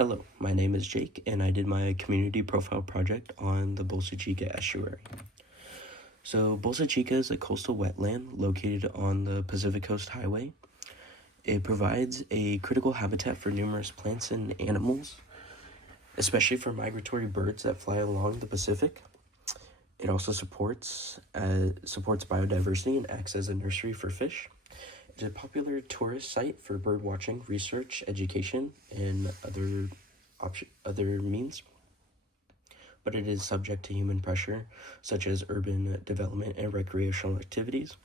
Hello, my name is Jake, and I did my community profile project on the Bolsa Chica estuary. So, Bolsa Chica is a coastal wetland located on the Pacific Coast Highway. It provides a critical habitat for numerous plants and animals, especially for migratory birds that fly along the Pacific. It also supports biodiversity and acts as a nursery for fish. It's a popular tourist site for bird watching, research, education, and other means. But it is subject to human pressure, such as urban development and recreational activities.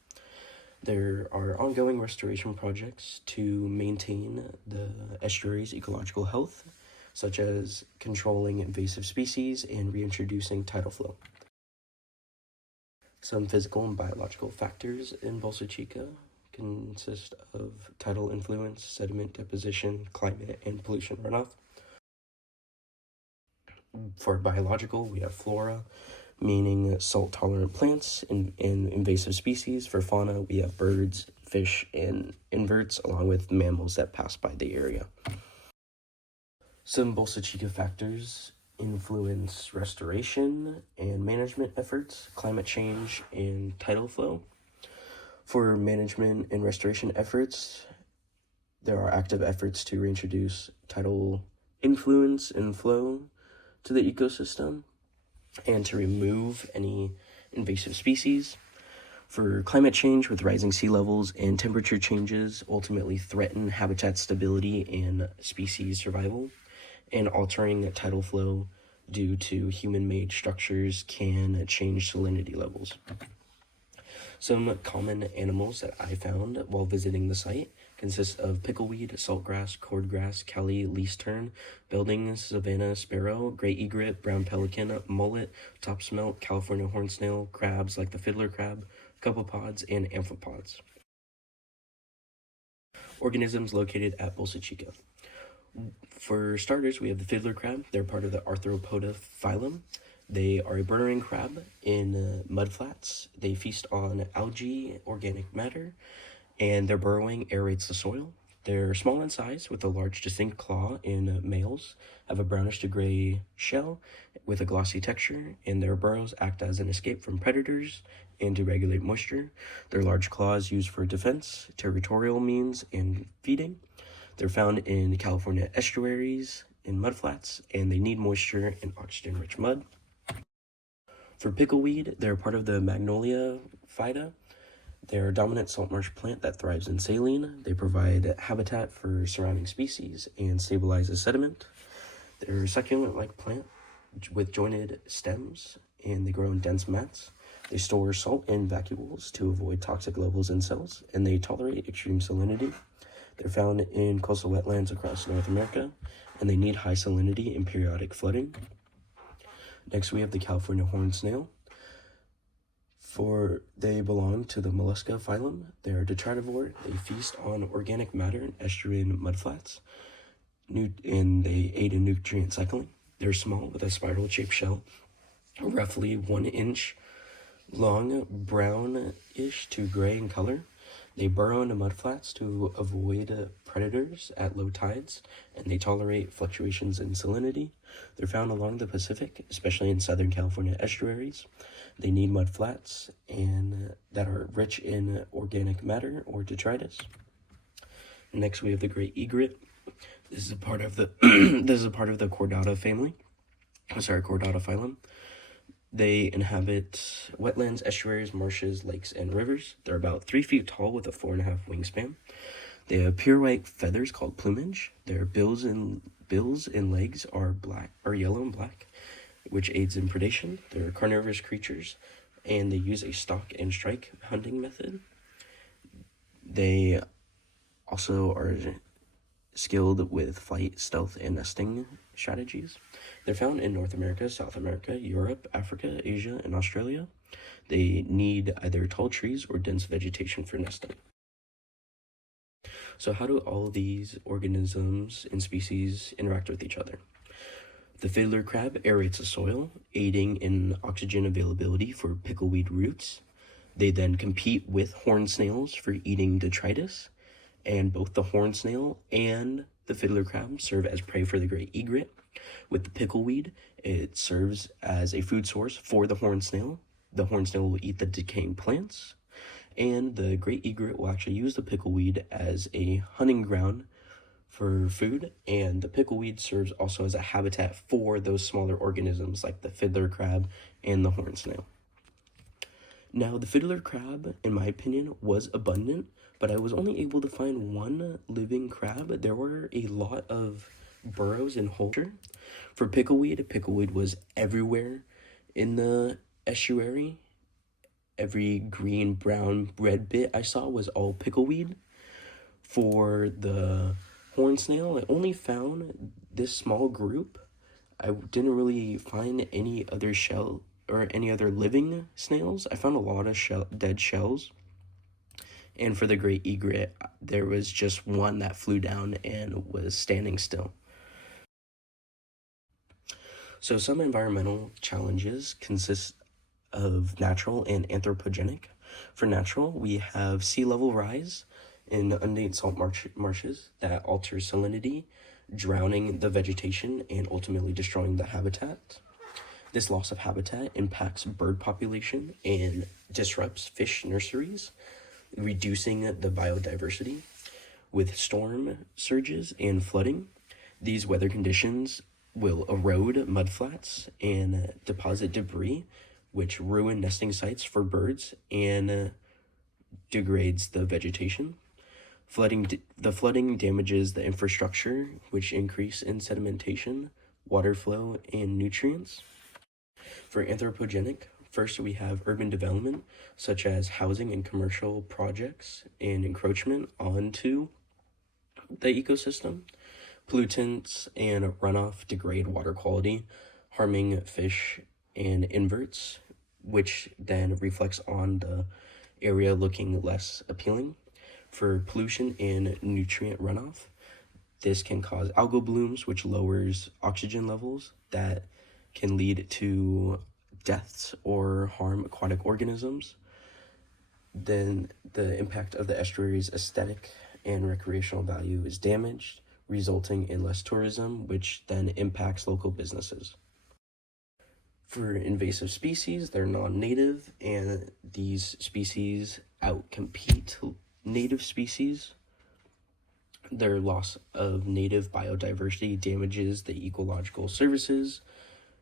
There are ongoing restoration projects to maintain the estuary's ecological health, such as controlling invasive species and reintroducing tidal flow. Some physical and biological factors in Bolsa Chica consist of tidal influence, sediment deposition, climate, and pollution runoff. For biological, we have flora, meaning salt-tolerant plants and invasive species. For fauna, we have birds, fish, and inverts, along with mammals that pass by the area. Some Bolsa Chica factors influence restoration and management efforts, climate change, and tidal flow. For management and restoration efforts, there are active efforts to reintroduce tidal influence and flow to the ecosystem and to remove any invasive species. For climate change, with rising sea levels and temperature changes ultimately threaten habitat stability and species survival, and altering tidal flow due to human-made structures can change salinity levels. Some common animals that I found while visiting the site consist of pickleweed, saltgrass, cordgrass, Kelly, least tern, building, savanna sparrow, gray egret, brown pelican, mullet, topsmelt, California horn snail, crabs like the fiddler crab, copepods, and amphipods. Organisms located at Bolsa Chica. For starters, we have the fiddler crab. They're part of the Arthropoda phylum. They are a burrowing crab in mudflats. They feast on algae, organic matter, and their burrowing aerates the soil. They're small in size with a large distinct claw in males, have a brownish to gray shell with a glossy texture, and their burrows act as an escape from predators and to regulate moisture. Their large claws used for defense, territorial means, and feeding. They're found in California estuaries, in mudflats, and they need moisture and oxygen-rich mud. For pickleweed, they're part of the Magnolia phyta. They're a dominant saltmarsh plant that thrives in saline. They provide habitat for surrounding species and stabilize the sediment. They're a succulent-like plant with jointed stems, and they grow in dense mats. They store salt in vacuoles to avoid toxic levels in cells, and they tolerate extreme salinity. They're found in coastal wetlands across North America, and they need high salinity and periodic flooding. Next, we have the California horn snail. They belong to the mollusca phylum. They are detritivore. They feast on organic matter in estuarine mudflats, and they aid in nutrient cycling. They're small with a spiral-shaped shell, roughly 1 inch long, brownish to gray in color. They burrow into mudflats to avoid predators at low tides, and they tolerate fluctuations in salinity. They're found along the Pacific, especially in Southern California estuaries. They need mudflats and that are rich in organic matter or detritus. Next, we have the gray egret. This is a part of the Chordata family. Chordata phylum. They inhabit wetlands, estuaries, marshes, lakes, and rivers. They're about 3 feet tall with a 4.5 wingspan. They have pure white feathers called plumage. Their bills and legs are yellow and black, which aids in predation. They're carnivorous creatures, and they use a stalk and strike hunting method. They also are skilled with flight, stealth, and nesting strategies. They're found in North America, South America, Europe, Africa, Asia, and Australia. They need either tall trees or dense vegetation for nesting. So how do all these organisms and species interact with each other? The fiddler crab aerates the soil, aiding in oxygen availability for pickleweed roots. They then compete with horn snails for eating detritus, and both the horn snail and the fiddler crab serve as prey for the great egret. With the pickleweed, it serves as a food source for the horned snail. The horned snail will eat the decaying plants, and the great egret will actually use the pickleweed as a hunting ground for food, and the pickleweed serves also as a habitat for those smaller organisms like the fiddler crab and the horned snail. Now, the fiddler crab, in my opinion, was abundant, but I was only able to find one living crab. There were a lot of burrows and holes. For pickleweed was everywhere in the estuary. Every green, brown, red bit I saw was all pickleweed. For the horned snail, I only found this small group. I didn't really find any other shell or any other living snails. I found a lot of dead shells. And for the great egret, there was just one that flew down and was standing still. So some environmental challenges consist of natural and anthropogenic. For natural, we have sea level rise in unnamed salt marshes that alter salinity, drowning the vegetation and ultimately destroying the habitat. This loss of habitat impacts bird population and disrupts fish nurseries, reducing the biodiversity. With storm surges and flooding, these weather conditions will erode mudflats and deposit debris, which ruin nesting sites for birds and degrades the vegetation. The flooding damages the infrastructure, which increase in sedimentation, water flow, and nutrients. For anthropogenic, first we have urban development, such as housing and commercial projects and encroachment onto the ecosystem. Pollutants and runoff degrade water quality, harming fish and inverts, which then reflects on the area looking less appealing. For pollution and nutrient runoff, this can cause algal blooms, which lowers oxygen levels that can lead to deaths or harm aquatic organisms. Then the impact of the estuary's aesthetic and recreational value is damaged, resulting in less tourism, which then impacts local businesses. For invasive species, they're non-native, and these species outcompete native species. Their loss of native biodiversity damages the ecological services,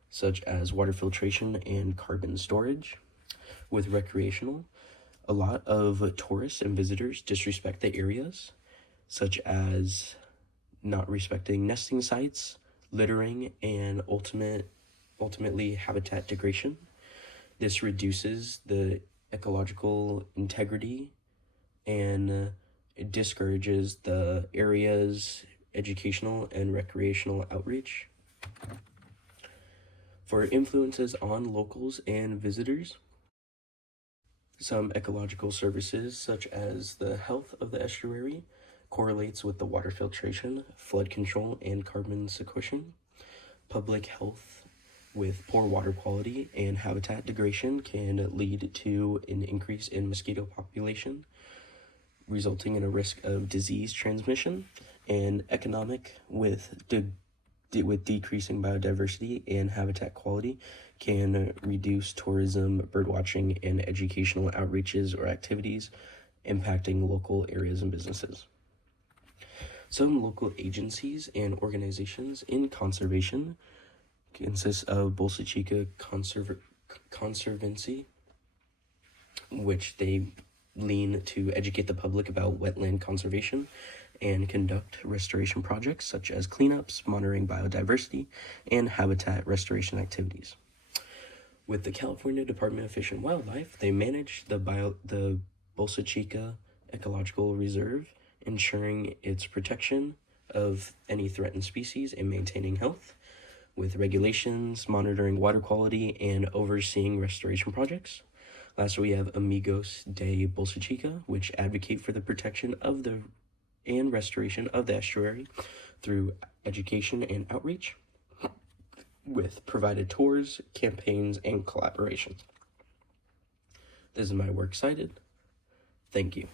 such as water filtration and carbon storage. With recreational, a lot of tourists and visitors disrespect the areas, such as not respecting nesting sites, littering, and ultimately habitat degradation. This reduces the ecological integrity and it discourages the area's educational and recreational outreach. For influences on locals and visitors, some ecological services, such as the health of the estuary, correlates with the water filtration, flood control, and carbon sequestration. Public health with poor water quality and habitat degradation can lead to an increase in mosquito population, resulting in a risk of disease transmission. And economic with decreasing biodiversity and habitat quality can reduce tourism, birdwatching, and educational outreaches or activities impacting local areas and businesses. Some local agencies and organizations in conservation consist of Bolsa Chica Conservancy, which they lean to educate the public about wetland conservation and conduct restoration projects such as cleanups, monitoring biodiversity, and habitat restoration activities. With the California Department of Fish and Wildlife, they manage the Bolsa Chica Ecological Reserve, ensuring its protection of any threatened species and maintaining health, with regulations, monitoring water quality, and overseeing restoration projects. Lastly, we have Amigos de Bolsa Chica, which advocate for the protection of and restoration of the estuary through education and outreach, with provided tours, campaigns, and collaborations. This is my works cited. Thank you.